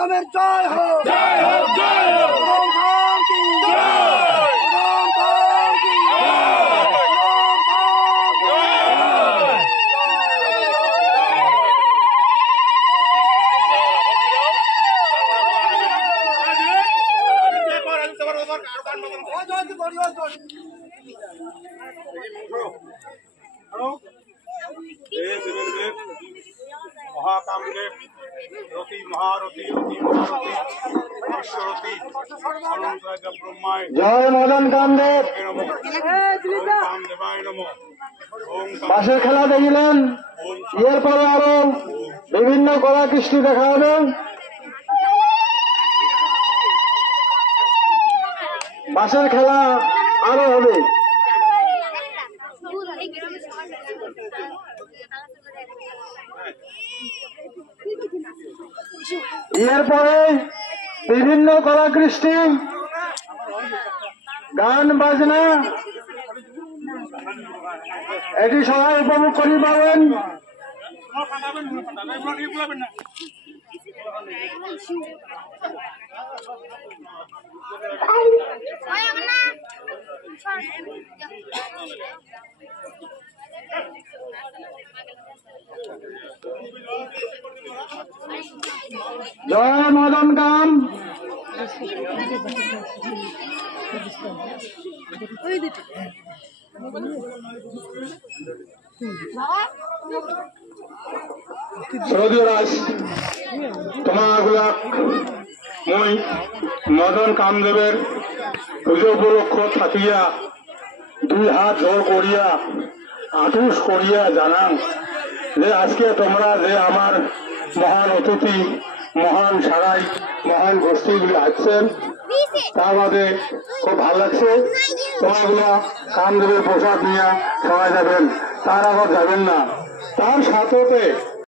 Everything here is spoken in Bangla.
পুরুষোত্তমের জয় হোক, জয় হোক, জয় হোক। মহাকামদেব রতি মহারতি রতি মহারতি ঈশ্বরতী অনন্ত ব্রহ্মায় জয় মদন কামদেব। কামদেবায় নম। পাশের খেলা দেখিলেন, এরপরে আরো বিভিন্ন কলা কৃষ্টি দেখা হবে। বাসের খেলা আরো হবে। এরপরে বিভিন্ন কলাকৃষ্টি, গান বাজনা, এটি সবাই উপভোগ করি পাবেন। জয় মদন কাম। শ্রদ্ধেয়রাজ তোমাগুলাক মই মদন কামদেবের পুজো উপলক্ষ থাকিয়া দুই হাত জোর করিয়া আতুষ করিয়া জানান যে আজকে তোমরা যে আমার মহান অতিথি, মহান সারাই, মহান গোষ্ঠীগুলি আসছেন, তার বাদে খুব ভালো লাগছে। তোমাগুলো কামদেবের পোশাক নিয়ে সবাই যাবেন, তার আবার যাবেন না। তার সাথে